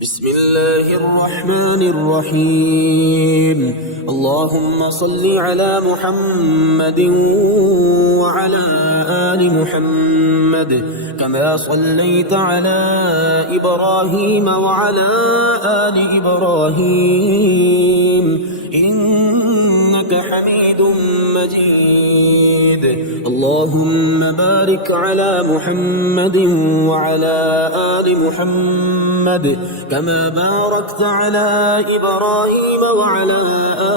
بسم الله الرحمن الرحيم. اللهم صل على محمد وعلى آل محمد كما صليت على إبراهيم وعلى آل إبراهيم إنك حميد مجيد. اللهم بارك على محمد وعلى آل محمد كما باركت على إبراهيم وعلى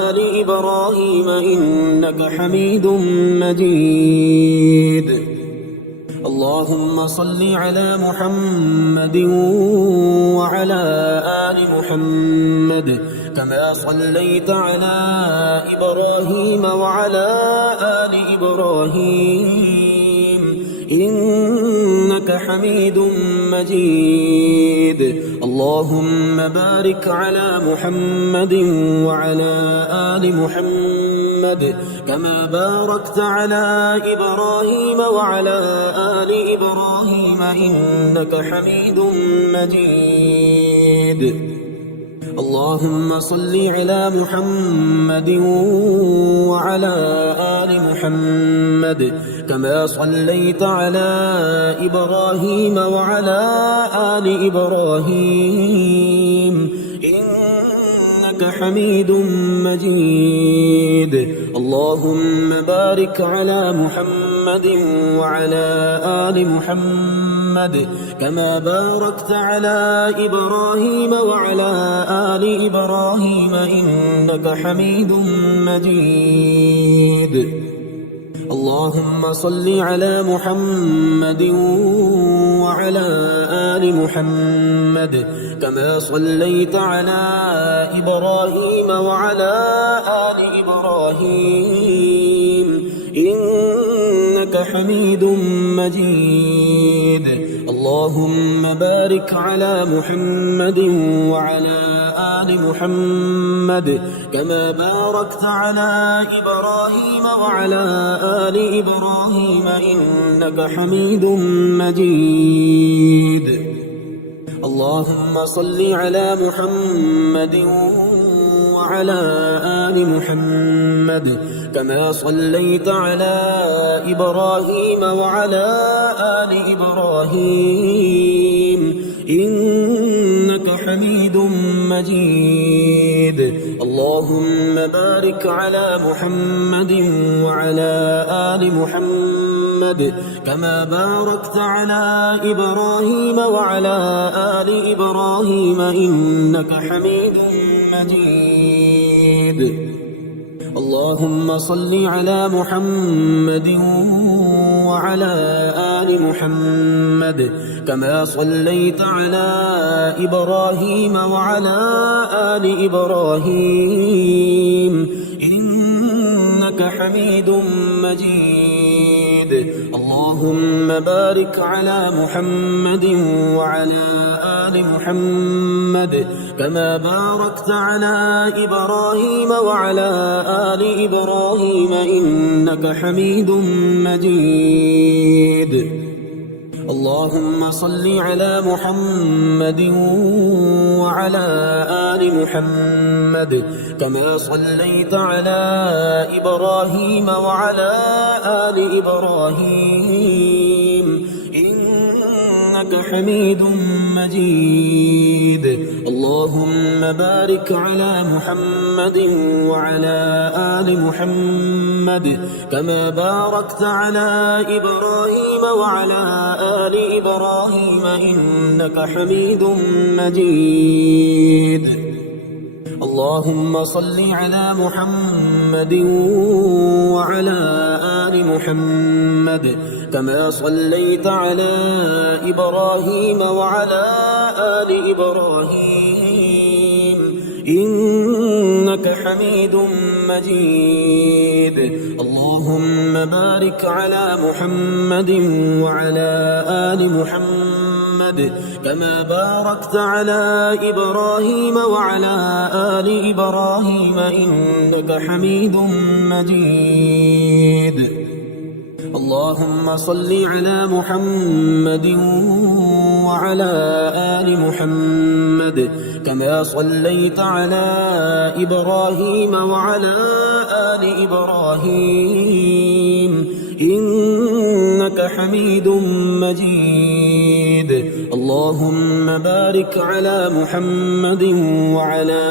آل إبراهيم إنك حميد مجيد. اللهم صل على محمد وعلى آل محمد كما صليت على إبراهيم وعلى آل إبراهيم إنك حميد مجيد. اللهم بارك على محمد وعلى آل محمد كما باركت على إبراهيم وعلى آل إبراهيم إنك حميد مجيد. اللهم صل على محمد وعلى آل محمد كما صليت على إبراهيم وعلى آل إبراهيم إنك حميد مجيد. اللهم بارك على محمد وعلى آل محمد كما باركت على إبراهيم وعلى آل إبراهيم إنك حميد مجيد. اللهم صل على محمد وعلى آل محمد كما صليت على إبراهيم وعلى آل إبراهيم إنك حميد مجيد. اللهم بارك على محمد وعلى آل محمد كما باركت على إبراهيم وعلى آل إبراهيم إنك حميد مجيد. اللهم صل على محمد وعلى آل محمد كما صليت على إبراهيم وعلى آل إبراهيم إنك حميد مجيد. اللهم بارك على محمد وعلى آل محمد كما باركت على إبراهيم وعلى آل إبراهيم إنك حميد مجيد. اللهم صل على محمد وعلى آل محمد كما صليت على إبراهيم وعلى آل إبراهيم إنك حميد مجيد. اللهم بارك على محمد وعلى آل محمد كما باركت على إبراهيم وعلى آل إبراهيم إنك حميد مجيد. اللهم صل على محمد وعلى آل محمد كما صليت على إبراهيم وعلى آل إبراهيم إنك حميد مجيد. اللهم بارك على محمد وعلى آل محمد كما باركت على إبراهيم وعلى آل إبراهيم إنك حميد مجيد. اللهم صل على محمد وعلى آل محمد كما صليت على إبراهيم وعلى آل إبراهيم إنك حميد مجيد. اللهم بارك على محمد وعلى آل محمد كما باركت على إبراهيم وعلى آل إبراهيم إنك حميد مجيد. اللهم صل على محمد وعلى آل محمد كما صليت على إبراهيم وعلى آل إبراهيم إنك حميد مجيد. اللهم بارك على محمد وعلى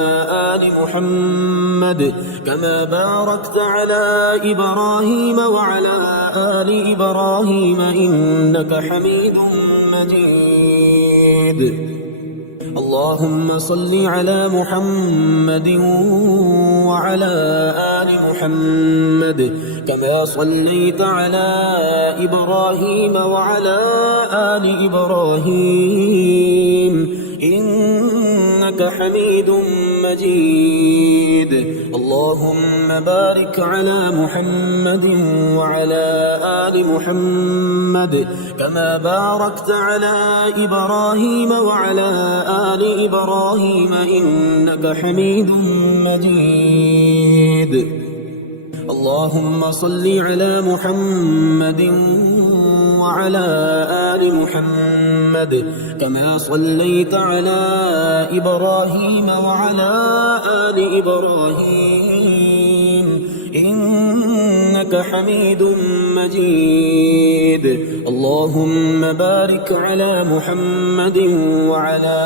آل محمد كما باركت على إبراهيم وعلى آل إبراهيم إنك حميد مجيد. اللهم صل على محمد وعلى آل محمد كما صليت على إبراهيم وعلى آل إبراهيم إنك حميد مجيد. اللهم بارك على محمد وعلى آل محمد كما باركت على إبراهيم وعلى آل إبراهيم إنك حميد مجيد. اللهم صل على محمد وعلى آل محمد كما صليت على إبراهيم وعلى آل إبراهيم إنك حميد مجيد. اللهم بارك على محمد وعلى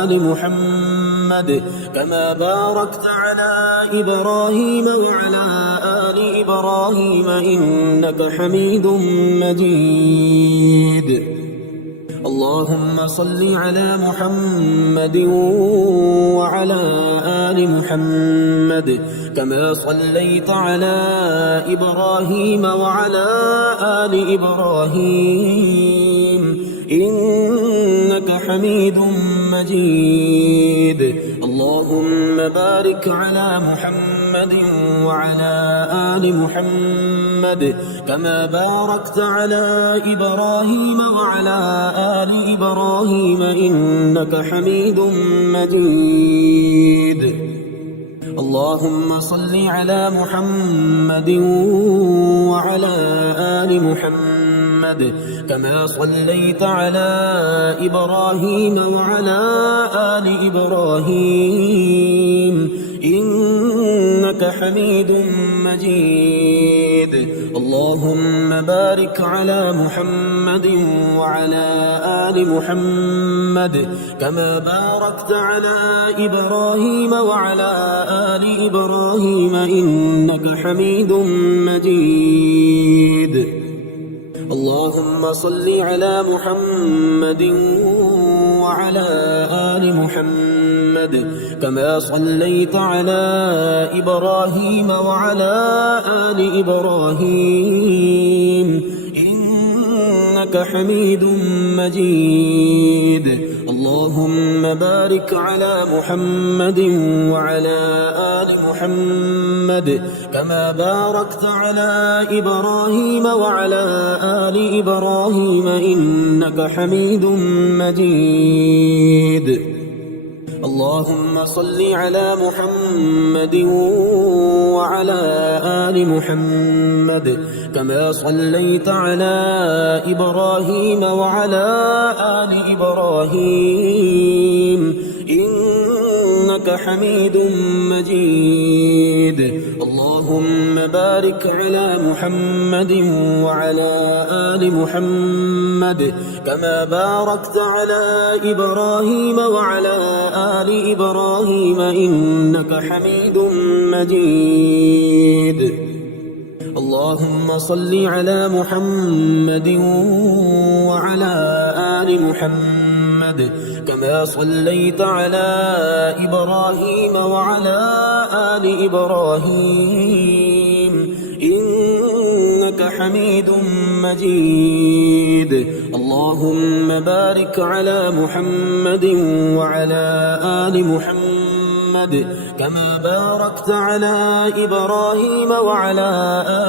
آل محمد كما باركت على إبراهيم وعلى آل إبراهيم إنك حميد مجيد. اللهم صل على محمد وعلى آل محمد كما صليت على إبراهيم وعلى آل إبراهيم إنك حميد مجيد. اللهم بارك على محمد وعلى آل محمد كما باركت على إبراهيم وعلى آل إبراهيم إنك حميد مجيد. اللهم صل على محمد وعلى آل محمد كما صليت على إبراهيم وعلى آل إبراهيم إنك حميد مجيد. اللهم بارك على محمد وعلى آل محمد كما باركت على إبراهيم وعلى آل إبراهيم إنك حميد مجيد. اللهم صل على محمد وعلى آل محمد كما صليت على إبراهيم وعلى آل إبراهيم إنك حميد مجيد. اللهم بارك على محمد وعلى آل محمد كما باركت على إبراهيم وعلى آل إبراهيم إنك حميد مجيد. اللهم صل على محمد وعلى آل محمد كما صليت على إبراهيم وعلى آل إبراهيم إنك حميد مجيد. اللهم بارك على محمد وعلى آل محمد كما باركت على إبراهيم وعلى آل إبراهيم إنك حميد مجيد. اللهم صل على محمد وعلى آل محمد كما صليت على إبراهيم وعلى آل إبراهيم إنك حميد مجيد. اللهم بارك على محمد وعلى آل محمد كما باركت على إبراهيم وعلى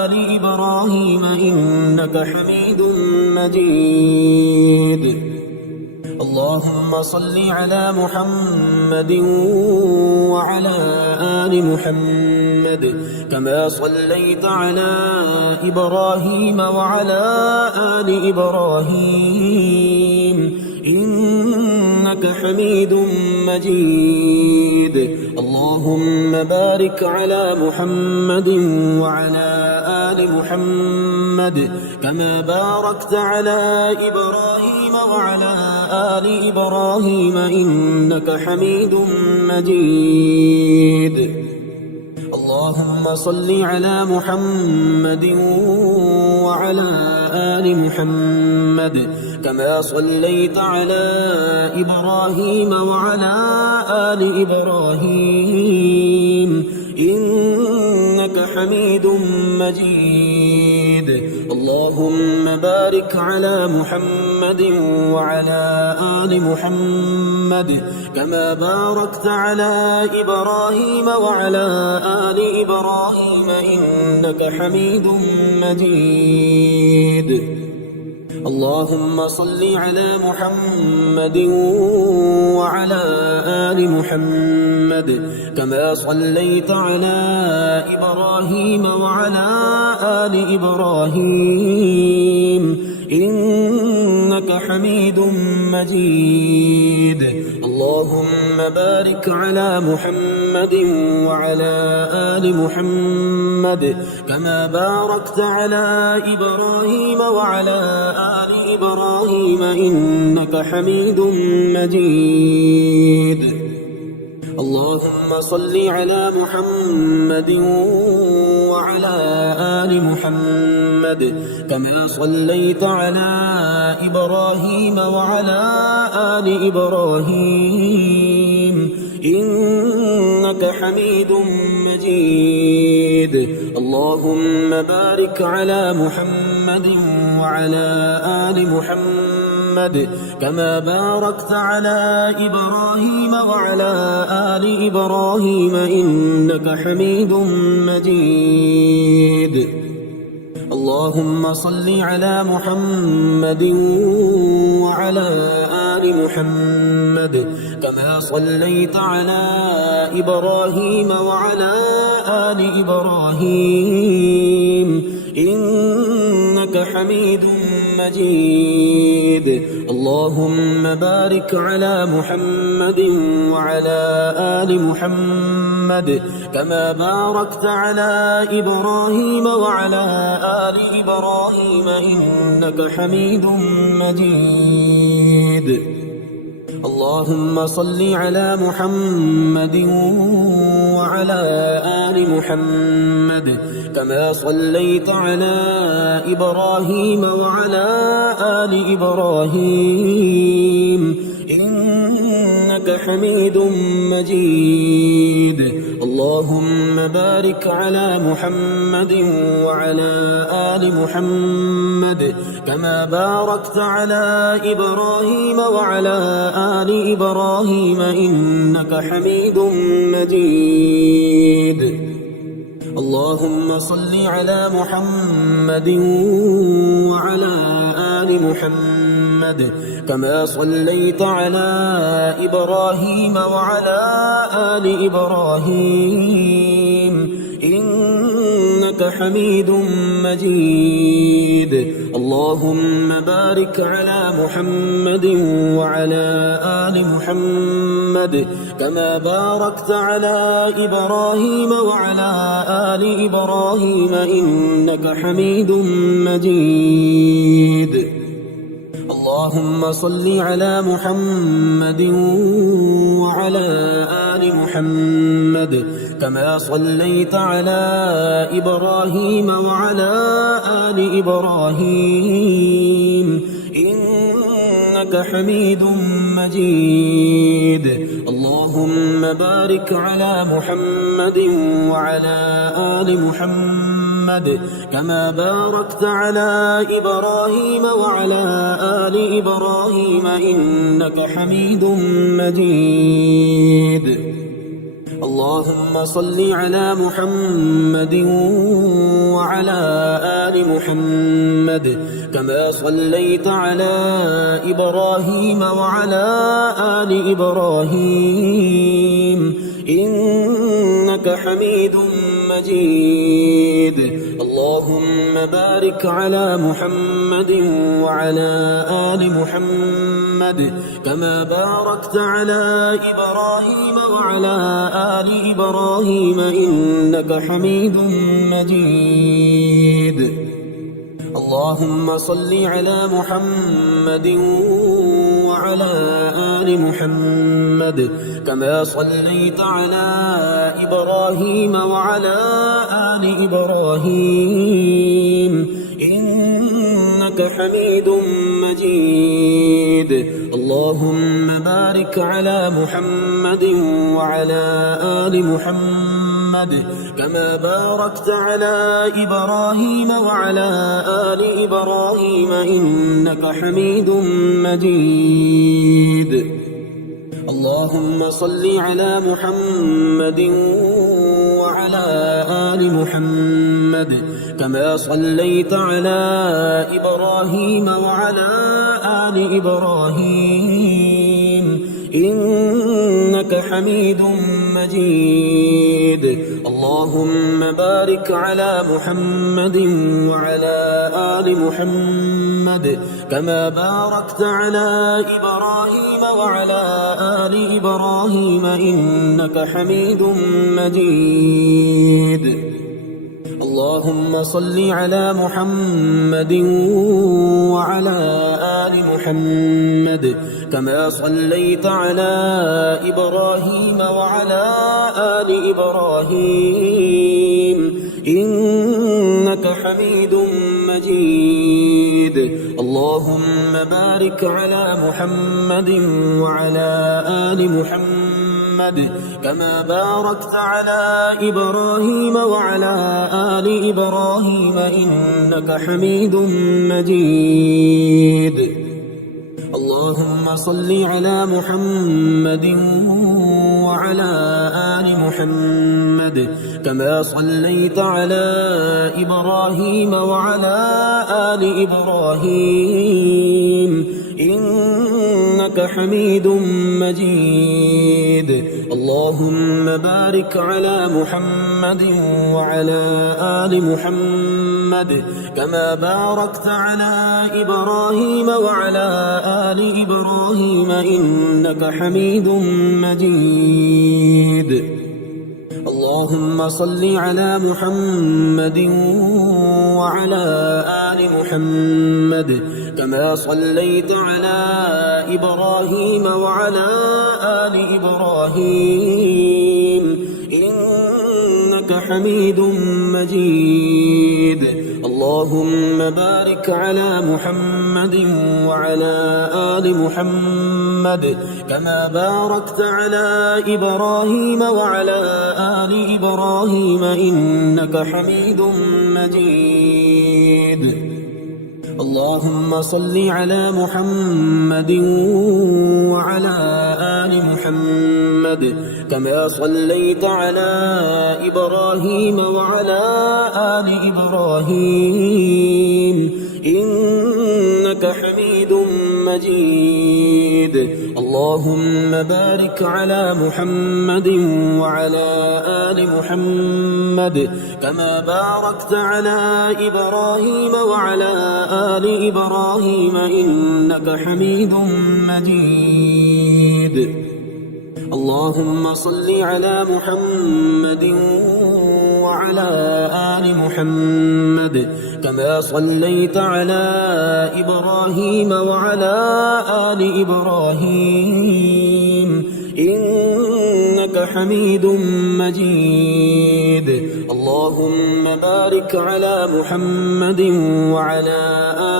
آل إبراهيم إنك حميد مجيد. اللهم صل على محمد وعلى آل محمد كما صليت على إبراهيم وعلى آل إبراهيم إنك حميد مجيد. اللهم بارك على محمد وعلى آل محمد كما باركت على إبراهيم وعلى آل إبراهيم إنك حميد مجيد. اللهم صل على محمد وعلى آل محمد كما صليت على إبراهيم وعلى آل إبراهيم إنك حميد مجيد. اللهم بارك على محمد وعلى آل محمد كما باركت على إبراهيم وعلى آل إبراهيم إنك حميد مجيد. اللهم صل على محمد وعلى آل محمد كما صليت على إبراهيم وعلى آل إبراهيم إنك حميد مجيد. اللهم بارك على محمد وعلى آل محمد كما باركت على إبراهيم وعلى آل إبراهيم إنك حميد مجيد. اللهم صل على محمد وعلى آل محمد كما صليت على إبراهيم وعلى آل إبراهيم إنك حميد مجيد. اللهم بارك على محمد وعلى آل محمد كما باركت على إبراهيم وعلى آل إبراهيم إنك حميد مجيد. اللهم صل على محمد وعلى آل محمد كما صليت على إبراهيم وعلى آل إبراهيم إنك حميد مجيد. اللهم بارك على محمد وعلى آل محمد كما باركت على إبراهيم وعلى آل إبراهيم إنك حميد مجيد. اللهم صل على محمد وعلى آل محمد كما صليت على إبراهيم وعلى آل إبراهيم إنك حميد مجيد. اللهم بارك على محمد وعلى آل محمد كما باركت على إبراهيم وعلى آل إبراهيم إنك حميد مجيد. اللهم صل على محمد وعلى آل محمد كما صليت على إبراهيم وعلى آل إبراهيم إنك حميد مجيد. اللهم بارك على محمد وعلى آل محمد كما باركت على إبراهيم وعلى آل إبراهيم إنك حميد مجيد. اللهم صل على محمد وعلى آل محمد كما صليت على إبراهيم وعلى آل إبراهيم إنك حميد مجيد. اللهم بارك على محمد وعلى آل محمد كما باركت على إبراهيم وعلى آل إبراهيم إنك حميد مجيد. اللهم صل على محمد وعلى آل محمد كما صليت على إبراهيم وعلى آل إبراهيم إنك حميد مجيد. اللهم بارك على محمد وعلى آل محمد كما باركت على إبراهيم وعلى آل إبراهيم إنك حميد مجيد. اللهم صل على محمد وعلى آل محمد كما صليت على إبراهيم وعلى آل إبراهيم إنك حميد مجيد. اللهم بارك على محمد وعلى آل محمد كما باركت على إبراهيم وعلى آل إبراهيم إنك حميد مجيد. اللهم صل على محمد وعلى آل محمد كما صليت على إبراهيم وعلى آل إبراهيم إنك حميد مجيد. اللهم بارك على محمد وعلى آل محمد كما باركت على إبراهيم وعلى آل إبراهيم إنك حميد مجيد. اللهم صل على محمد وعلى آل محمد كما صليت على إبراهيم وعلى آل إبراهيم إنك حميد مجيد. اللهم بارك على محمد وعلى آل محمد كما باركت على إبراهيم وعلى آل إبراهيم إنك حميد مجيد. اللهم صل على محمد وعلى آل محمد كما صليت على إبراهيم وعلى آل إبراهيم إنك حميد مجيد. اللهم بارك على محمد وعلى آل محمد كما باركت على إبراهيم وعلى آل إبراهيم إنك حميد مجيد. اللهم صل على محمد وعلى آل محمد كما صليت على إبراهيم وعلى آل إبراهيم إنك حميد مجيد. اللهم بارك على محمد وعلى آل محمد كما باركت على إبراهيم وعلى آل إبراهيم إنك حميد مجيد. اللهم صل على محمد وعلى آل محمد كما صليت على إبراهيم وعلى آل إبراهيم إنك حميد مجيد. اللهم بارك على محمد وعلى آل محمد كما باركت على إبراهيم وعلى آل إبراهيم إنك حميد مجيد. اللهم صل على محمد وعلى آل محمد كما صليت على إبراهيم وعلى آل إبراهيم إنك حميد مجيد. اللهم بارك على محمد وعلى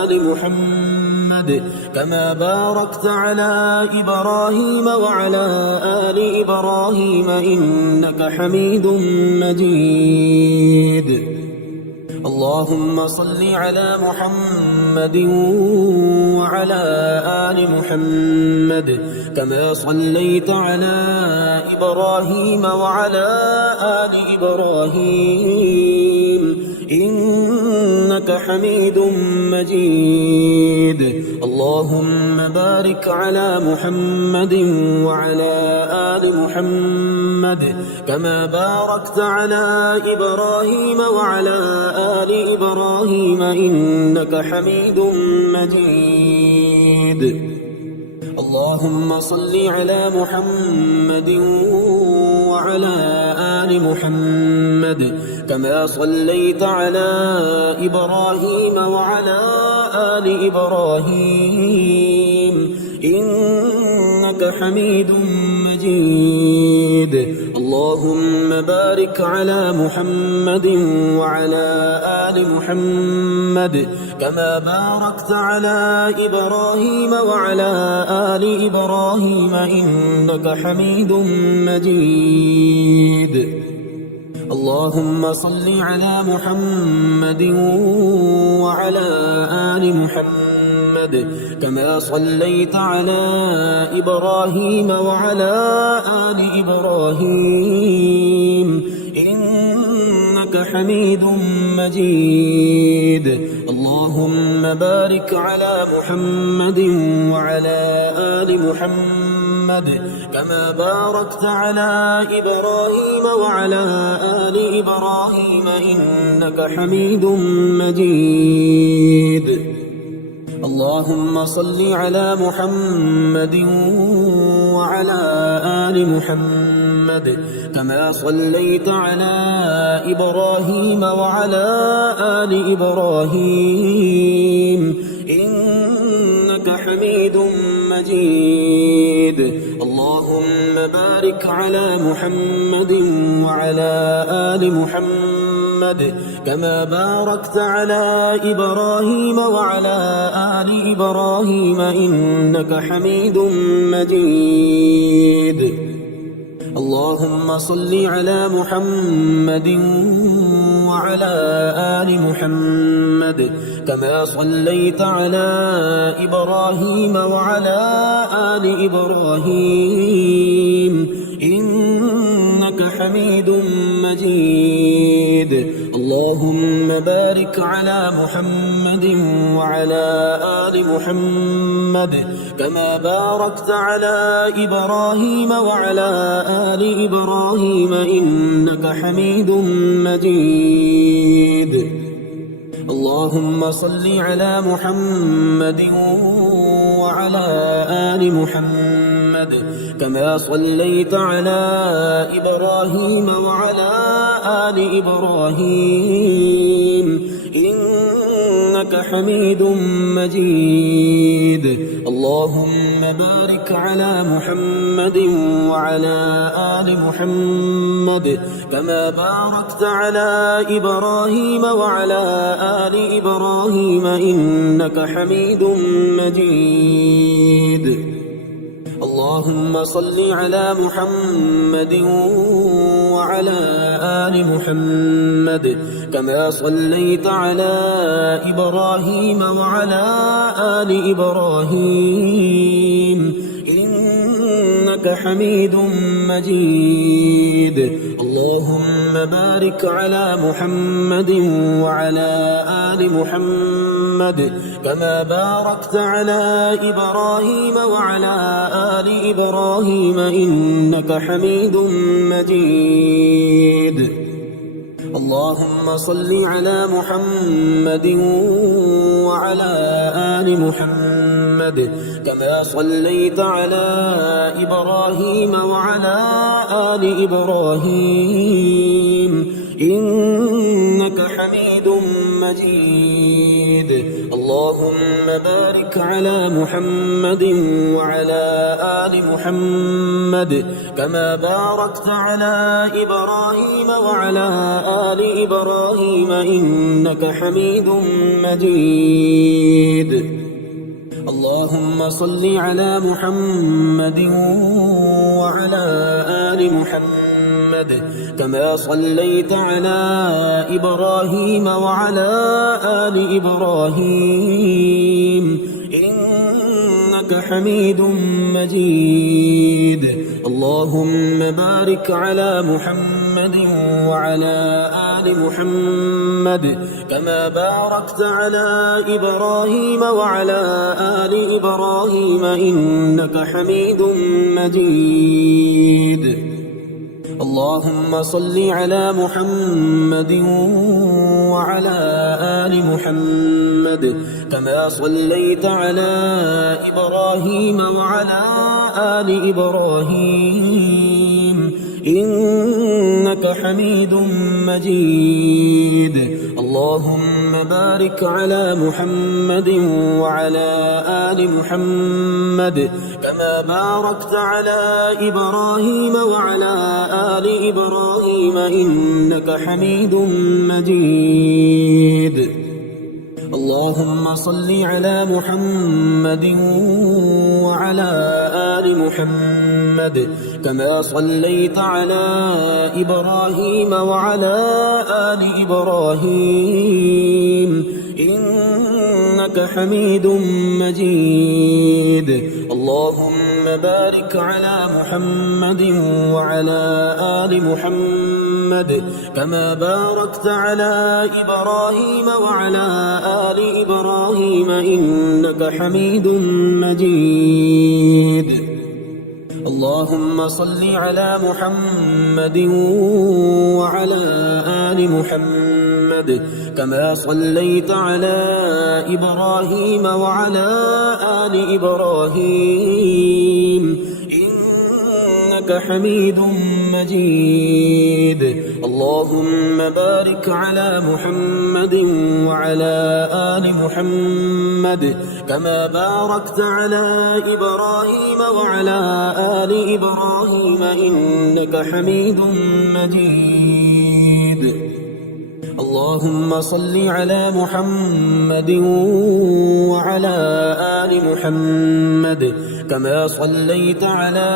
آل محمد كما باركت على إبراهيم وعلى آل إبراهيم إنك حميد مجيد. اللهم صل على محمد وعلى آل محمد كما صليت على إبراهيم وعلى آل إبراهيم إنك حميد مجيد. اللهم بارك على محمد وعلى آل محمد كما باركت على إبراهيم وعلى آل إبراهيم إنك حميد مجيد. اللهم صل على محمد وعلى آل محمد كما صليت على إبراهيم وعلى آل إبراهيم إنك حميد مجيد. اللهم بارك على محمد وعلى آل محمد كما باركت على إبراهيم وعلى آل إبراهيم إنك حميد مجيد. اللهم صل على محمد وعلى آل محمد كما صليت على إبراهيم وعلى آل إبراهيم إنك حميد مجيد. اللهم بارك على محمد وعلى آل محمد كما باركت على إبراهيم وعلى آل إبراهيم إنك حميد مجيد. اللهم صل على محمد وعلى آل محمد كما صليت على إبراهيم وعلى آل إبراهيم إنك حميد مجيد. اللهم بارك على محمد وعلى آل محمد كما باركت على إبراهيم وعلى آل إبراهيم إنك حميد مجيد. اللهم صل على محمد وعلى آل محمد كما صليت على إبراهيم وعلى آل إبراهيم إنك حميد مجيد. اللهم بارك على محمد وعلى آل محمد كما باركت على إبراهيم وعلى آل إبراهيم إنك حميد مجيد. اللهم صل على محمد وعلى آل محمد كما صليت على إبراهيم وعلى آل إبراهيم إنك حميد مجيد. اللهم بارك على محمد وعلى آل محمد كما باركت على إبراهيم وعلى آل إبراهيم إنك حميد مجيد. اللهم صل على محمد وعلى آل محمد كما صليت على إبراهيم وعلى آل إبراهيم إنك حميد مجيد. اللهم بارك على محمد وعلى آل محمد كما باركت على إبراهيم وعلى آل إبراهيم إنك حميد مجيد. اللهم صل على محمد وعلى آل محمد كما صليت على إبراهيم وعلى آل إبراهيم إنك حميد مجيد. اللهم بارك على محمد وعلى آل محمد كما باركت على إبراهيم وعلى آل إبراهيم إنك حميد مجيد. اللهم صل على محمد وعلى آل محمد كما صليت على إبراهيم وعلى آل إبراهيم إنك إنك حميد مجيد. اللهم بارك على محمد وعلى آل محمد كما باركت على إبراهيم وعلى آل إبراهيم إنك حميد مجيد. اللهم صل على محمد وعلى آل محمد كما صليت على إبراهيم وعلى آل إبراهيم إنك حميد مجيد. اللهم بارك على محمد وعلى آل محمد كما باركت على إبراهيم وعلى آل إبراهيم إنك حميد مجيد. اللهم صل على محمد وعلى آل محمد كما صليت على إبراهيم وعلى آل إبراهيم إنك حميد مجيد. اللهم بارك على محمد وعلى آل محمد كما باركت على إبراهيم وعلى آل إبراهيم إنك حميد مجيد. اللهم صل على محمد وعلى آل محمد كما صليت على إبراهيم وعلى آل إبراهيم إنك حميد مجيد. اللهم بارك على محمد وعلى آل محمد كما باركت على إبراهيم وعلى آل إبراهيم إنك حميد مجيد. اللهم صل على محمد وعلى آل محمد كما صليت على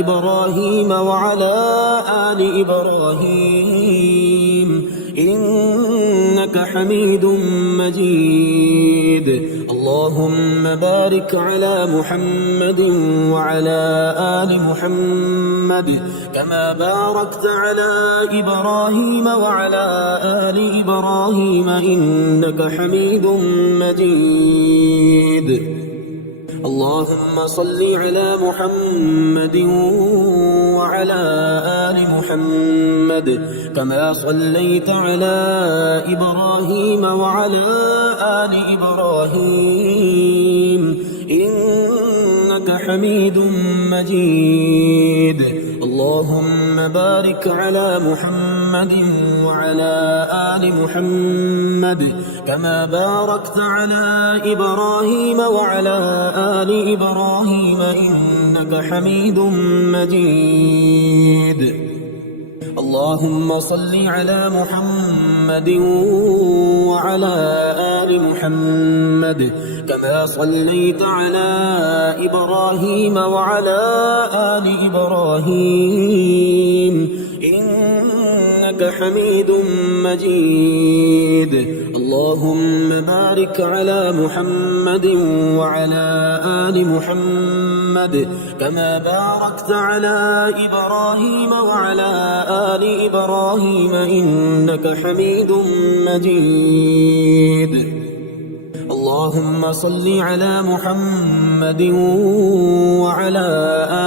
إبراهيم وعلى آل إبراهيم إنك حميد مجيد. اللهم بارك على محمد وعلى آل محمد كما باركت على إبراهيم وعلى آل إبراهيم إنك حميد مجيد. اللهم صل على محمد وعلى آل محمد كما صليت على إبراهيم وعلى آل إبراهيم إنك حميد مجيد. اللهم بارك على محمد وعلى آل محمد كما باركت على إبراهيم وعلى آل إبراهيم إنك حميد مجيد. اللهم صل على محمد وعلى آل محمد كما صليت على إبراهيم وعلى آل إبراهيم إنك حميد مجيد. اللهم بارك على محمد وعلى آل محمد كما باركت على إبراهيم وعلى آل إبراهيم إنك حميد مجيد. اللهم صل على محمد وعلى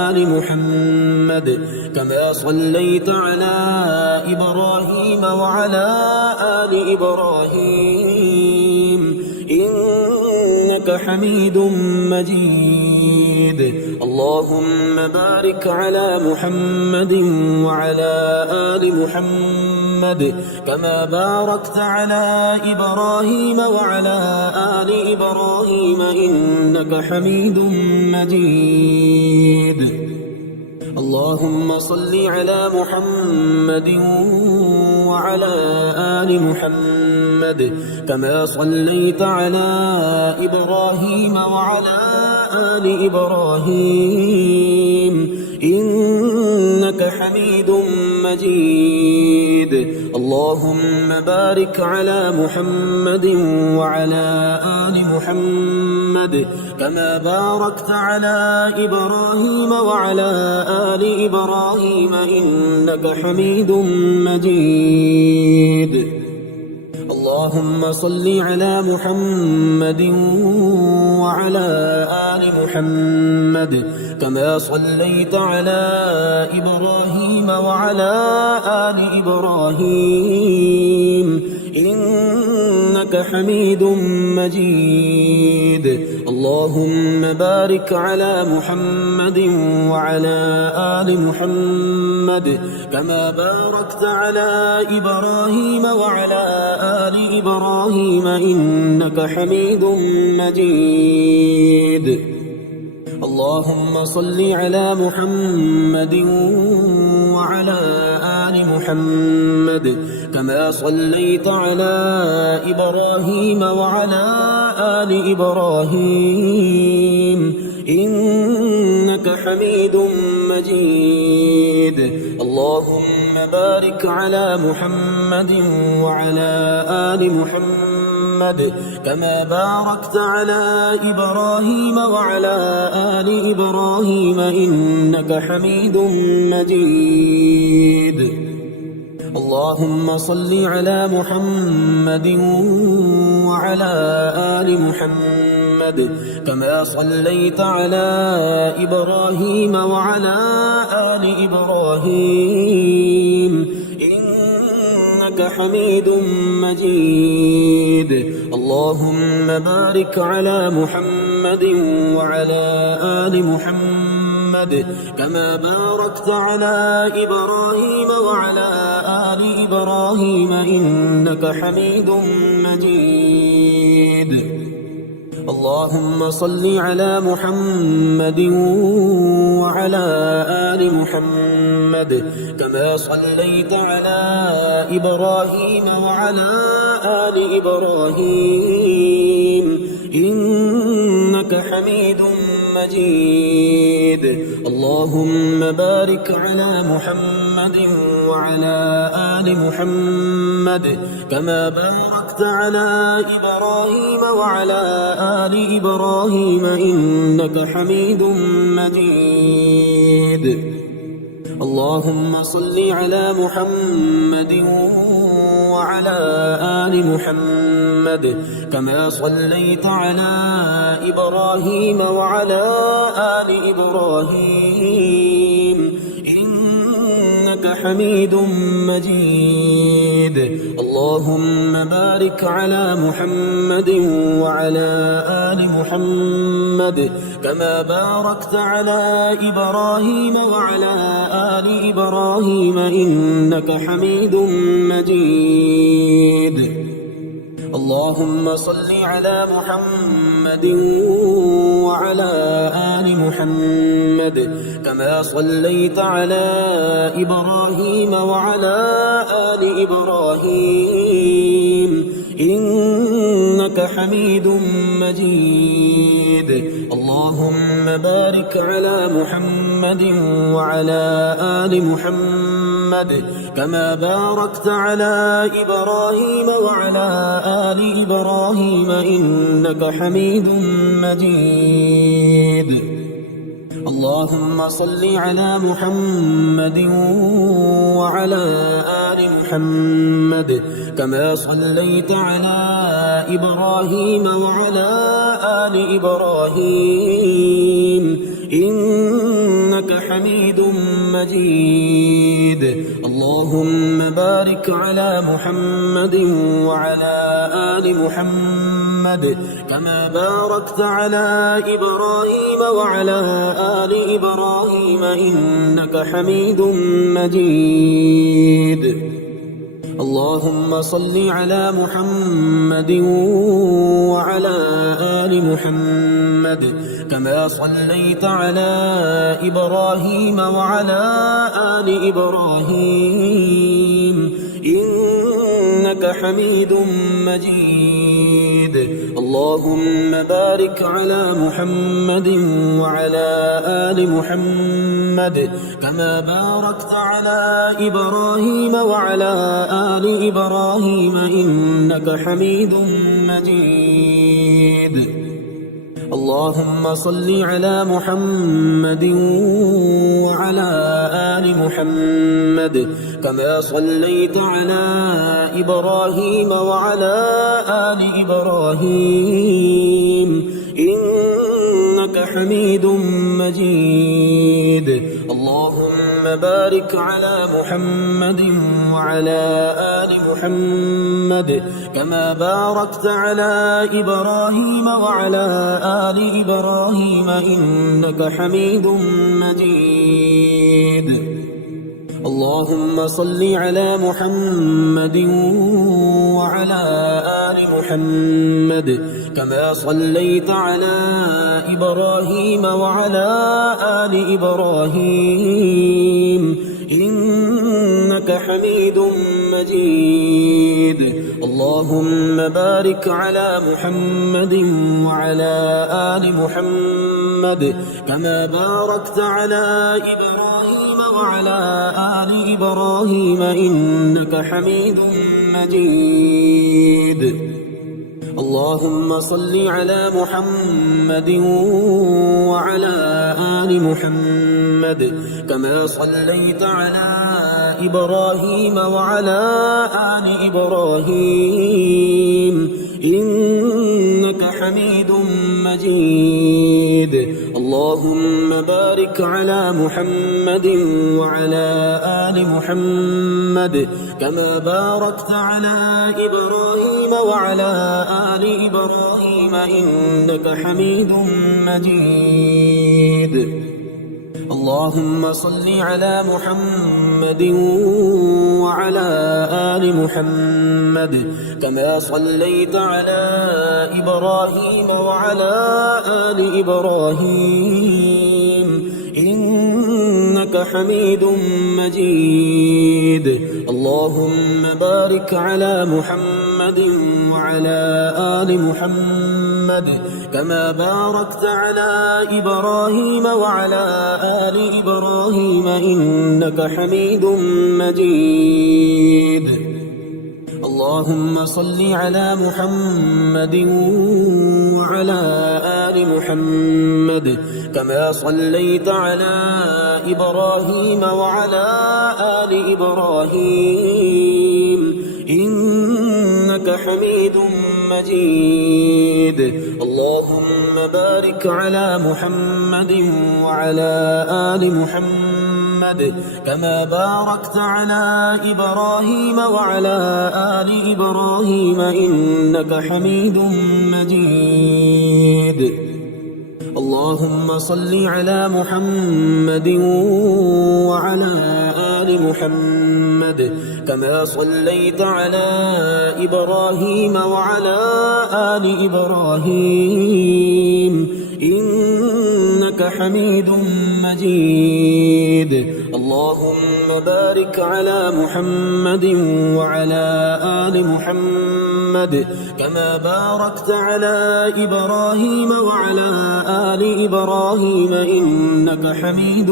آل محمد كما صليت على إبراهيم وعلى آل إبراهيم إنك حميد مجيد. اللهم بارك على محمد وعلى آل محمد كما باركت على إبراهيم وعلى آل إبراهيم إنك حميد مجيد. اللهم صل على محمد وعلى آل محمد كما صليت على إبراهيم وعلى آل إبراهيم إنك حميد مجيد. اللهم بارك على محمد وعلى آل محمد كما باركت على إبراهيم وعلى آل إبراهيم إنك حميد مجيد. اللهم صل على محمد وعلى آل محمد كما صليت على إبراهيم وعلى آل إبراهيم إنك حميد مجيد. اللهم بارك على محمد وعلى آل محمد كما باركت على إبراهيم وعلى آل إبراهيم إنك حميد مجيد. اللهم صل على محمد وعلى آل محمد كما صليت على إبراهيم وعلى آل إبراهيم إنك حميد مجيد. اللهم بارك على محمد وعلى آل محمد كما باركت على إبراهيم وعلى آل إبراهيم إنك حميد مجيد. اللهم صل على محمد وعلى آل محمد كما صليت على إبراهيم وعلى آل إبراهيم إنك حميد مجيد. اللهم بارك على محمد وعلى آل محمد كما باركت على إبراهيم وعلى آل إبراهيم إنك حميد مجيد. اللهم صل على محمد وعلى آل محمد كما صليت على إبراهيم وعلى آل إبراهيم إنك حميد مجيد. اللهم بارك على محمد وعلى آل محمد كما باركت على إبراهيم وعلى آل إبراهيم إنك حميد مجيد. اللهم صل على محمد وعلى آل محمد كما صليت على إبراهيم وعلى آل إبراهيم إنك حميد مجيد. اللهم بارك على محمد وعلى آل محمد كما باركت على إبراهيم وعلى آل إبراهيم إنك حميد مجيد. اللهم صل على محمد وعلى آل محمد كما صليت على إبراهيم وعلى آل إبراهيم إنك حميد مجيد. اللهم بارك على محمد وعلى آل محمد كما باركت على إبراهيم وعلى آل إبراهيم إنك حميد مجيد. اللهم صل على محمد وعلى آل محمد كما صليت على إبراهيم وعلى آل إبراهيم إنك حميد مجيد. اللهم بارك على محمد وعلى آل محمد كما باركت على إبراهيم وعلى آل إبراهيم إنك حميد مجيد. اللهم صل على محمد وعلى آل محمد كما صليت على إبراهيم وعلى آل إبراهيم إنك حميد مجيد. اللهم بارك على محمد وعلى آل محمد كما باركت على إبراهيم وعلى آل إبراهيم إنك حميد مجيد. اللهم صل على محمد وعلى آل محمد كما صليت على إبراهيم وعلى آل إبراهيم إنك حميد مجيد. اللهم بارك على محمد وعلى آل محمد كما باركت على إبراهيم وعلى آل إبراهيم إنك حميد مجيد. اللهم صل على محمد وعلى آل محمد كما صليت على إبراهيم وعلى آل إبراهيم إنك حميد مجيد. اللهم بارك على محمد وعلى آل محمد كما باركت على إبراهيم وعلى آل إبراهيم إنك حميد مجيد. اللهم صل على محمد وعلى آل محمد كما صليت على إبراهيم وعلى آل إبراهيم إنك حميد مجيد. اللهم بارك على محمد وعلى آل محمد كما باركت على إبراهيم وعلى آل إبراهيم إنك حميد مجيد. اللهم صل على محمد وعلى آل محمد كما صليت على إبراهيم وعلى آل إبراهيم إنك حميد مجيد. اللهم بارك على محمد وعلى آل محمد كما باركت على إبراهيم وعلى آل إبراهيم إنك حميد مجيد. اللهم صل على محمد وعلى آل محمد كما صليت على إبراهيم وعلى آل إبراهيم إنك حميد مجيد. اللهم بارك على محمد وعلى آل محمد كما باركت على إبراهيم وعلى آل إبراهيم إنك حميد مجيد. اللهم صل على محمد وعلى آل محمد كما صليت على إبراهيم وعلى آل إبراهيم إنك حميد مجيد. اللهم بارك على محمد وعلى آل محمد كما باركت على إبراهيم وعلى آل إبراهيم إنك حميد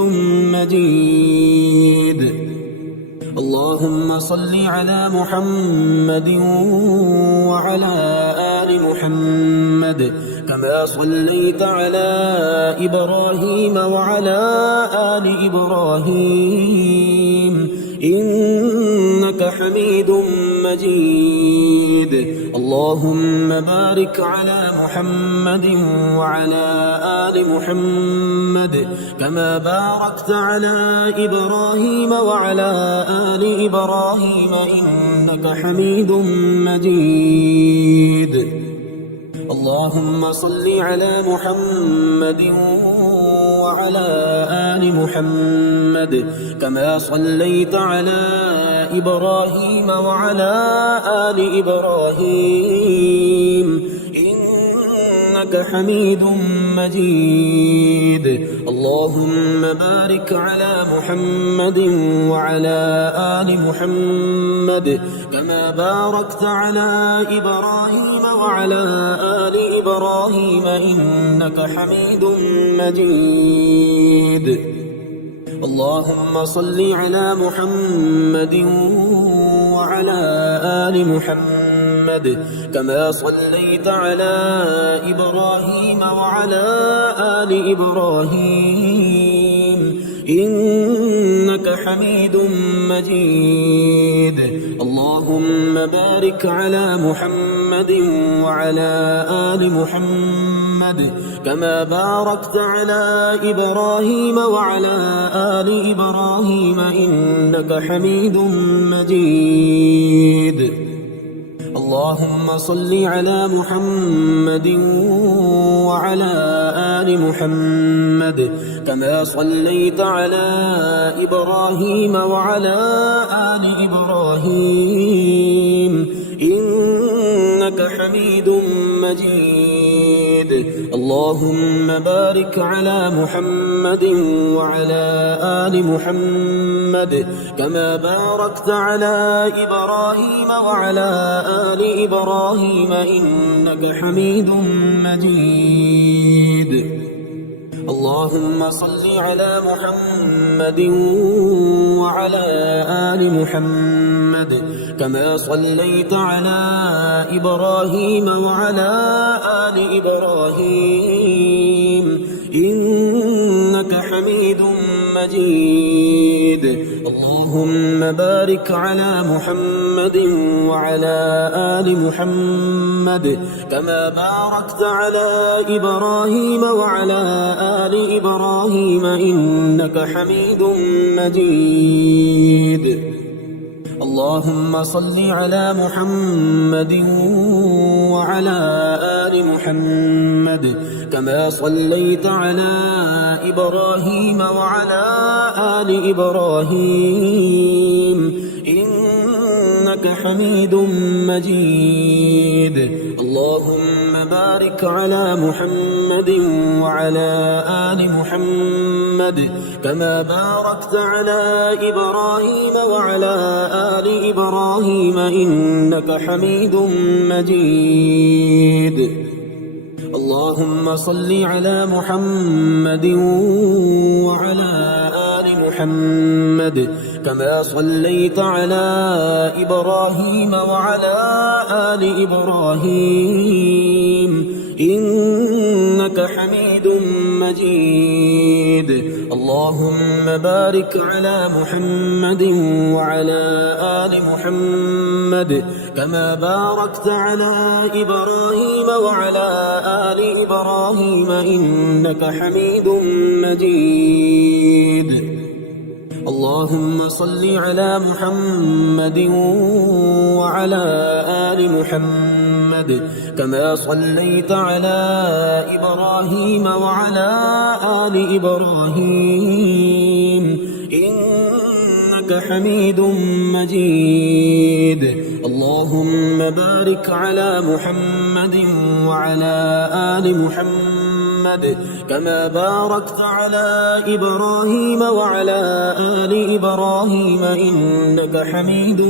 مجيد. اللهم صل على محمد وعلى آل محمد كما صليت على إبراهيم وعلى آل إبراهيم إنك حميد مجيد. اللهم بارك على محمد وعلى آل محمد كما باركت على إبراهيم وعلى آل إبراهيم إنك حميد مجيد. اللهم صل على محمد وعلى آل محمد كما صليت على إبراهيم وعلى آل إبراهيم إنك حميد مجيد. اللهم بارك على محمد وعلى آل محمد كما باركت على إبراهيم وعلى آل إبراهيم إنك حميد مجيد. اللهم صل على محمد وعلى آل محمد كما صليت على إبراهيم وعلى آل إبراهيم إنك حميد مجيد. اللهم بارك على محمد وعلى آل محمد كما باركت على إبراهيم وعلى آل إبراهيم إنك حميد مجيد. اللهم صل على محمد وعلى آل محمد كما صليت على إبراهيم وعلى آل إبراهيم إنك حميد مجيد. اللهم بارك على محمد وعلى آل محمد كما باركت على إبراهيم وعلى آل إبراهيم إنك حميد مجيد. اللهم صل على محمد وعلى آل محمد كما صليت على إبراهيم وعلى آل إبراهيم إنك حميد مجيد. اللهم بارك على محمد وعلى آل محمد كما باركت على إبراهيم وعلى آل إبراهيم إنك حميد مجيد. اللهم صل على محمد وعلى آل محمد كما صليت على إبراهيم وعلى آل إبراهيم إنك حميد مجيد. اللهم بارك على محمد وعلى آل محمد كما باركت على إبراهيم وعلى آل إبراهيم إنك حميد مجيد. اللهم صل على محمد وعلى آل محمد كما صليت على إبراهيم وعلى آل إبراهيم إنك حميد مجيد. اللهم بارك على محمد وعلى آل محمد كما باركت على إبراهيم وعلى آل إبراهيم إنك حميد مجيد. اللهم صل على محمد وعلى آل محمد كما صليت على إبراهيم وعلى آل إبراهيم إنك حميد مجيد. اللهم بارك على محمد وعلى آل محمد كما باركت على إبراهيم وعلى آل إبراهيم إنك حميد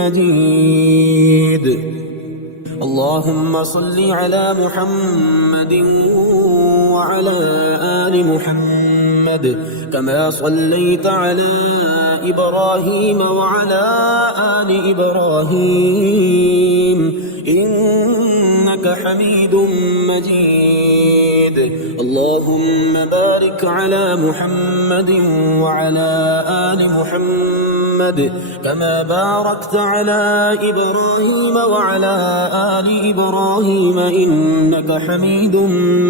مجيد. اللهم صل على محمد وعلى آل محمد كما صليت على إبراهيم وعلى آل إبراهيم إنك حميد مجيد. اللهم بارك على محمد وعلى آل محمد كما باركت على إبراهيم وعلى آل إبراهيم إنك حميد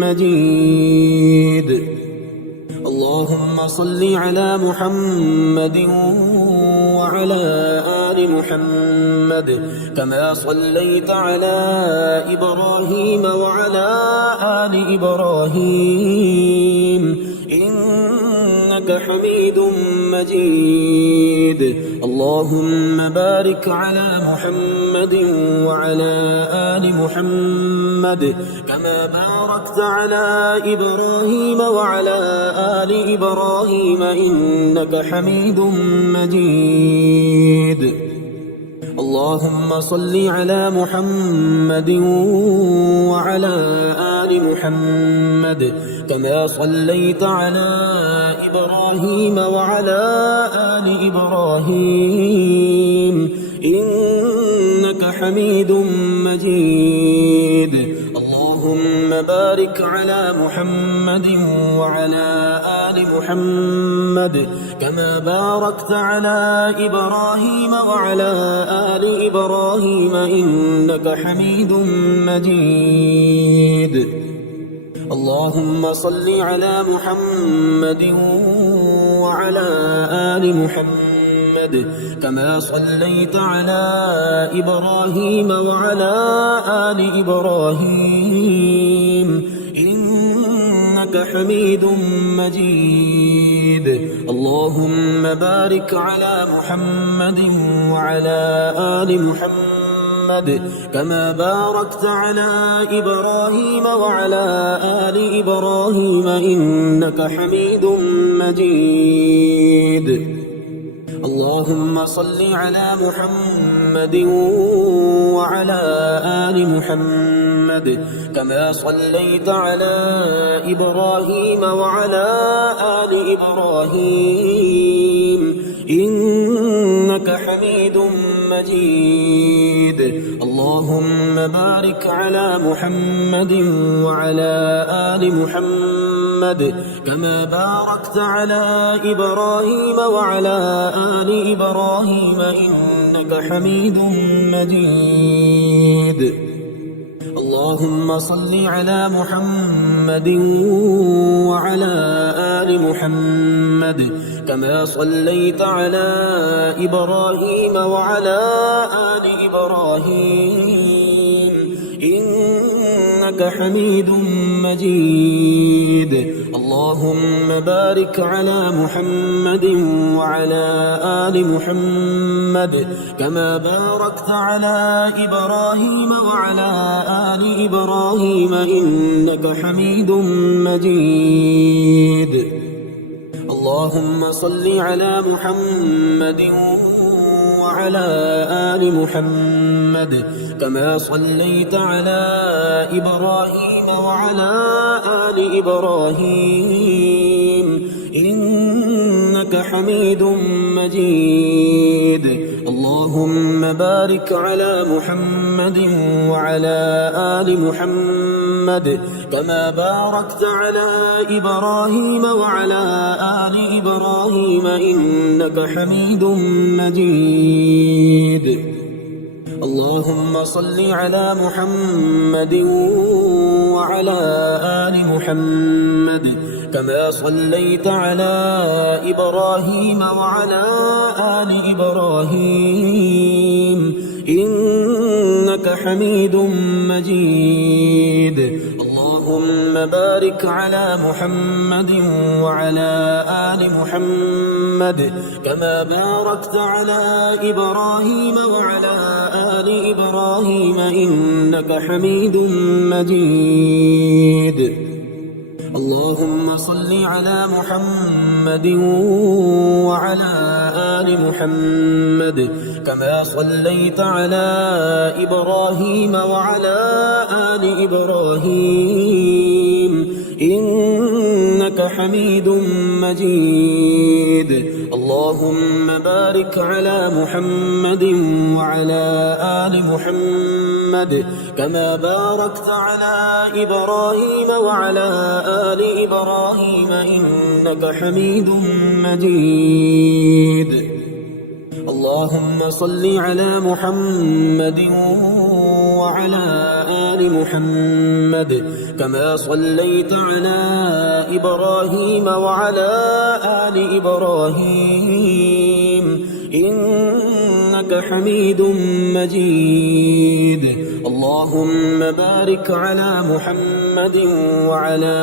مجيد. اللهم صل على محمد وعلى آل محمد كما صليت على إبراهيم وعلى آل إبراهيم إنك حميد مجيد. اللهم بارك على محمد وعلى آل محمد كما باركت على إبراهيم وعلى آل إبراهيم إنك حميد مجيد. اللهم صل على محمد وعلى آل محمد كما صليت على إبراهيم وعلى آل إبراهيم إنك حميد مجيد. اللهم بارك على محمد وعلى آل محمد كما باركت على إبراهيم وعلى آل إبراهيم إنك حميد مجيد. اللهم صل على محمد وعلى آل محمد كما صليت على إبراهيم وعلى آل إبراهيم إنك حميد مجيد. اللهم بارك على محمد وعلى آل محمد كما باركت على إبراهيم وعلى آل إبراهيم إنك حميد مجيد. اللهم صل على محمد وعلى آل محمد كما صليت على إبراهيم وعلى آل إبراهيم إنك حميد مجيد. اللهم بارك على محمد وعلى آل محمد كما باركت على إبراهيم وعلى آل إبراهيم إنك حميد مجيد. اللهم صل على محمد وعلى آل محمد كما صليت على إبراهيم وعلى آل إبراهيم إنك حميد مجيد. اللهم بارك على محمد وعلى آل محمد كما باركت على إبراهيم وعلى آل إبراهيم إنك حميد مجيد. اللهم صل على محمد وعلى آل محمد كما صليت على إبراهيم وعلى آل إبراهيم إنك حميد مجيد. اللهم بارك على محمد وعلى آل محمد كما باركت على إبراهيم وعلى آل إبراهيم إنك حميد مجيد. اللهم صل على محمد وعلى آل محمد كما صليت على إبراهيم وعلى آل إبراهيم إنك حميد مجيد. اللهم بارك على محمد وعلى آل محمد كما باركت على إبراهيم وعلى آل إبراهيم إنك حميد مجيد. اللهم صل على محمد وعلى آل محمد كما صليت على إبراهيم وعلى آل إبراهيم إنك حميد مجيد. اللهم بارك على محمد وعلى آل محمد كما باركت على إبراهيم وعلى آل إبراهيم إنك حميد مجيد. اللهم صل على محمد وعلى آل محمد كما صليت على إبراهيم وعلى آل إبراهيم إنك إنك حميد مجيد. اللهم بارك على محمد وعلى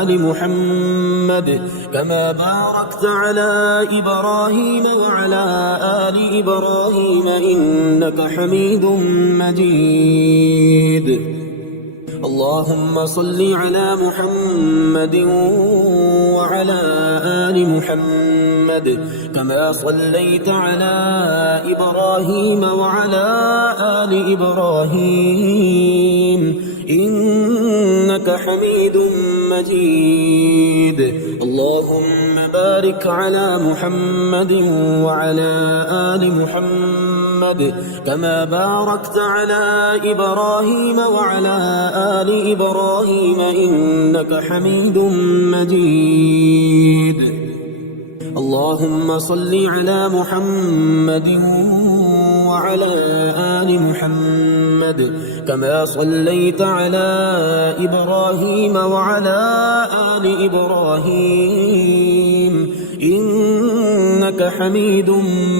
آل محمد كما باركت على إبراهيم وعلى آل إبراهيم إنك حميد مجيد. اللهم صل على محمد وعلى آل محمد كما صليت على إبراهيم وعلى آل إبراهيم إنك حميد مجيد. اللهم بارك على محمد وعلى آل محمد كما باركت على إبراهيم وعلى آل إبراهيم إنك حميد مجيد. اللهم صل على محمد وعلى آل محمد كما صليت على إبراهيم وعلى آل إبراهيم إنك حميد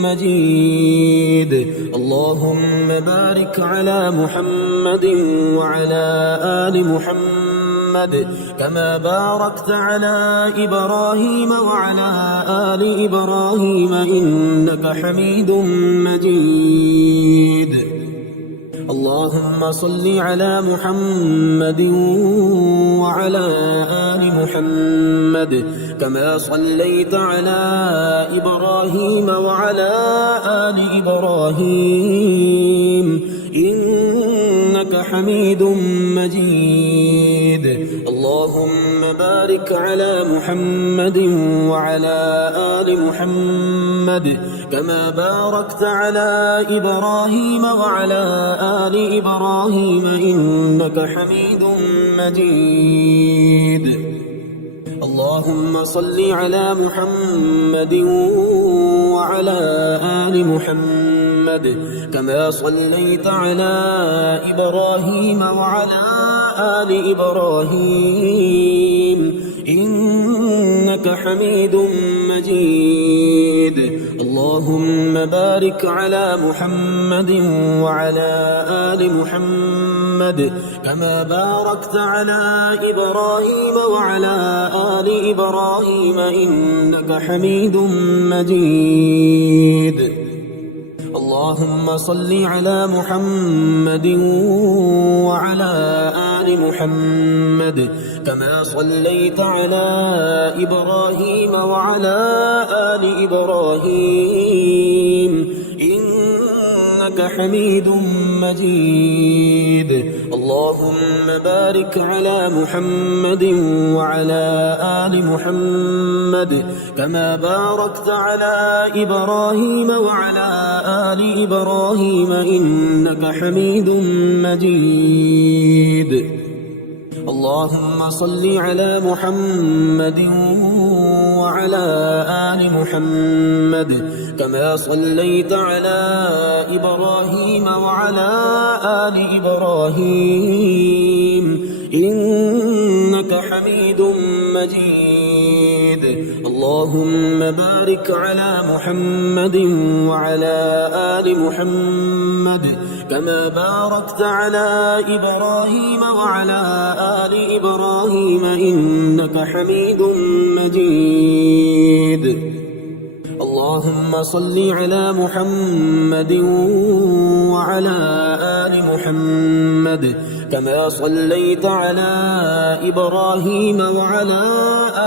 مجيد. اللهم بارك على محمد وعلى آل محمد كما باركت على إبراهيم وعلى آل إبراهيم إنك حميد مجيد. اللهم صل على محمد وعلى آل محمد كما صليت على إبراهيم وعلى آل إبراهيم إنك حميد مجيد. اللهم بارك على محمد وعلى آل محمد كما باركت على إبراهيم وعلى آل إبراهيم إنك حميد مجيد. اللهم صل على محمد وعلى آل محمد كما صليت على إبراهيم وعلى آل إبراهيم إنك حميد مجيد. اللهم بارك على محمد وعلى آل محمد كما باركت على إبراهيم وعلى آل إبراهيم إنك حميد مجيد. اللهم صل على محمد وعلى آل محمد كما صليت على إبراهيم وعلى آل إبراهيم إنك حميد مجيد. اللهم بارك على محمد وعلى آل محمد كما باركت على إبراهيم وعلى آل إبراهيم إنك حميد مجيد. اللهم صل على محمد وعلى آل محمد كما صليت على إبراهيم وعلى آل إبراهيم إنك حميد مجيد. اللهم بارك على محمد وعلى آل محمد كما باركت على إبراهيم وعلى آل إبراهيم إنك حميد مجيد. اللهم صل على محمد وعلى آل محمد كما صليت على إبراهيم وعلى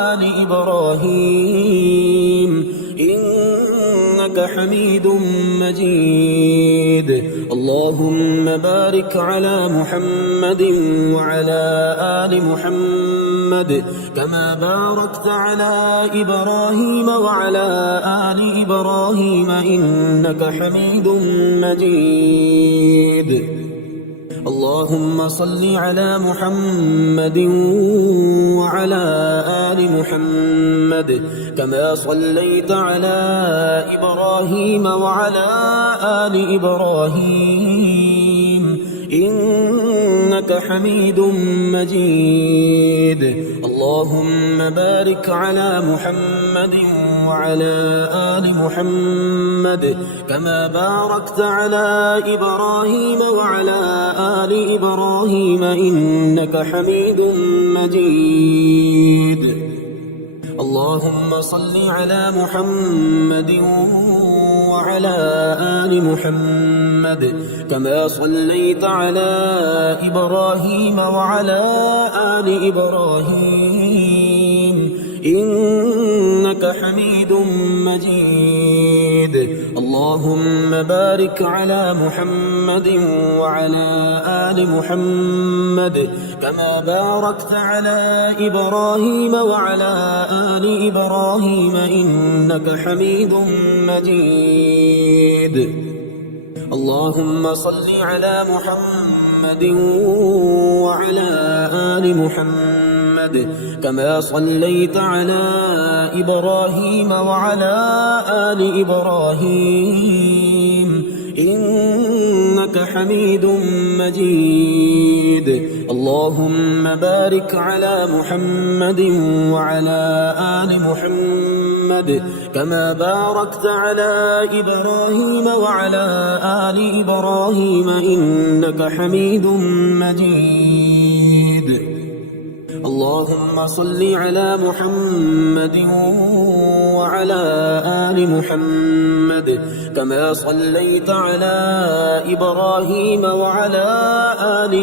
آل إبراهيم إنك حميد مجيد. اللهم بارك على محمد وعلى آل محمد كما باركت على إبراهيم وعلى آل إبراهيم إنك حميد مجيد. اللهم صل على محمد وعلى آل محمد كما صليت على إبراهيم وعلى آل إبراهيم إنك حميد مجيد. اللهم بارك على محمد وعلى آل محمد كما باركت على إبراهيم وعلى آل إبراهيم إنك حميد مجيد. اللهم صل على محمد وعلى آل محمد كما صليت على إبراهيم وعلى آل إبراهيم إنك حميد مجيد. اللهم بارك على محمد وعلى آل محمد كما باركت على إبراهيم وعلى آل إبراهيم إنك حميد مجيد. اللهم صل على محمد وعلى آل محمد كما صليت على إبراهيم وعلى آل إبراهيم إنك حميد مجيد. اللهم بارك على محمد وعلى آل محمد كما باركت على إبراهيم وعلى آل إبراهيم إنك حميد مجيد. اللهم صل على محمد وعلى آل محمد كما صليت على إبراهيم وعلى آل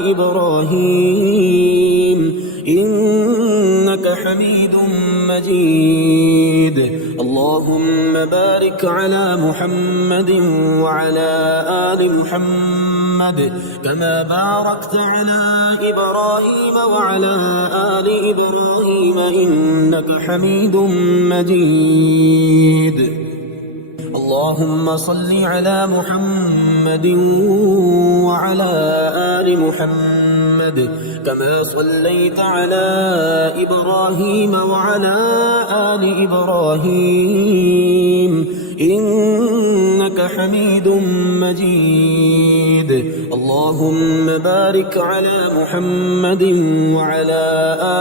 إبراهيم إنك حميد مجيد. اللهم بارك على محمد وعلى آل محمد كما باركت على إبراهيم وعلى آل إبراهيم إنك حميد مجيد. اللهم صل على محمد وعلى آل محمد كما صليت على إبراهيم وعلى آل إبراهيم إنك حميد مجيد. اللهم بارك على محمد وعلى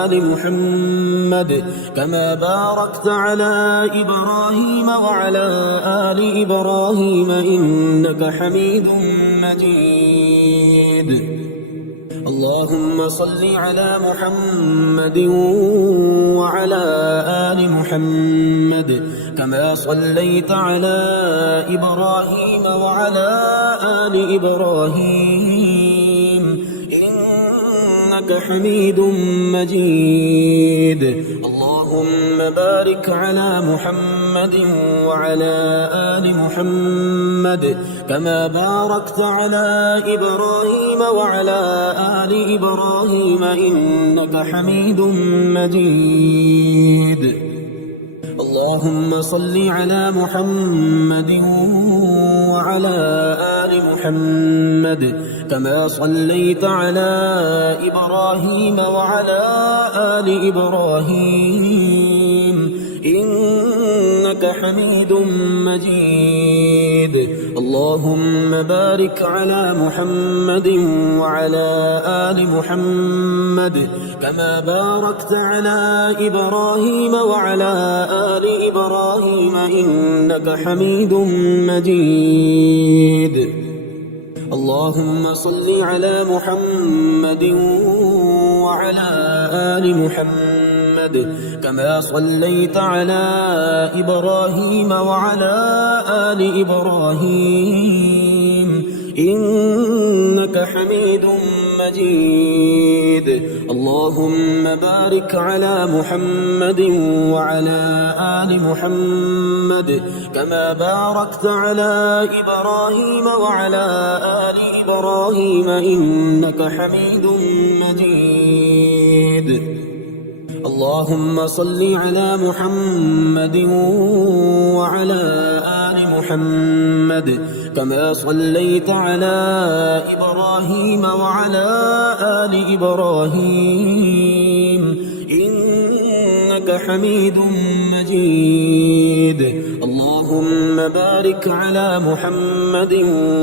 آل محمد كما باركت على إبراهيم وعلى آل إبراهيم إنك حميد مجيد. اللهم صل على محمد وعلى آل محمد كما صليت على إبراهيم وعلى آل إبراهيم إنك حميد مجيد. اللهم بارك على محمد وعلى آل محمد كما باركت على إبراهيم وعلى آل إبراهيم إنك حميد مجيد. اللهم صل على محمد وعلى آل محمد كما صليت على إبراهيم وعلى آل إبراهيم إنك حميد مجيد. اللهم بارك على محمد وعلى آل محمد كما باركت على إبراهيم وعلى آل إبراهيم إنك حميد مجيد. اللهم صل على محمد وعلى آل محمد كما صليت على إبراهيم وعلى آل إبراهيم إنك حميد مجيد. اللهم بارك على محمد وعلى آل محمد كما باركت على إبراهيم وعلى آل إبراهيم إنك حميد مجيد. اللهم صل على محمد وعلى آل محمد كما صليت على إبراهيم وعلى آل إبراهيم إنك حميد مجيد. اللهم اللهم بارك على محمد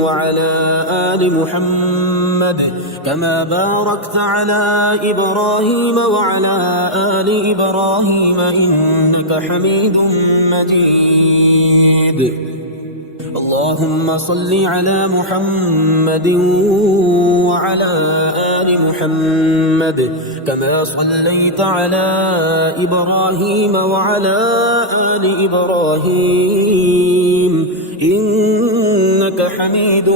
وعلى آل محمد كما باركت على إبراهيم وعلى آل إبراهيم إنك حميد مجيد. اللهم صل على محمد وعلى آل محمد كما صليت على إبراهيم وعلى آل إبراهيم إنك حميد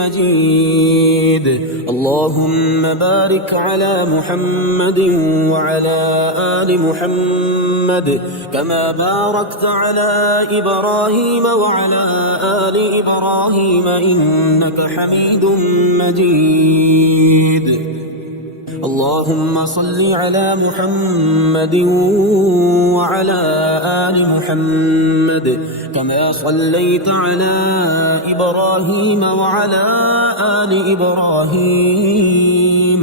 مجيد. اللهم بارك على محمد وعلى آل محمد كما باركت على إبراهيم وعلى آل إبراهيم إنك حميد مجيد. اللهم صل على محمد وعلى آل محمد كما صليت على إبراهيم وعلى آل إبراهيم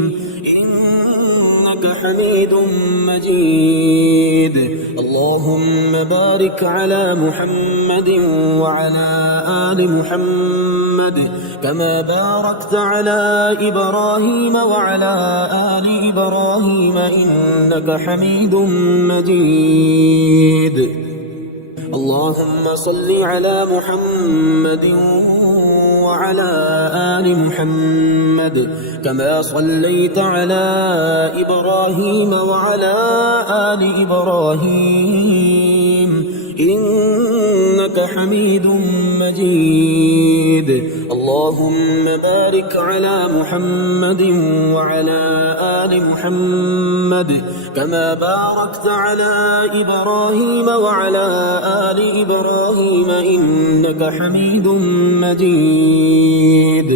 إنك حميد مجيد. اللهم بارك على محمد وعلى آل محمد كما باركت على إبراهيم وعلى آل إبراهيم إنك حميد مجيد. اللهم صل على محمد وعلى آل محمد كما صليت على إبراهيم وعلى آل إبراهيم إنك حميد مجيد. اللهم بارك على محمد وعلى آل محمد كما باركت على إبراهيم وعلى آل إبراهيم إنك حميد مجيد.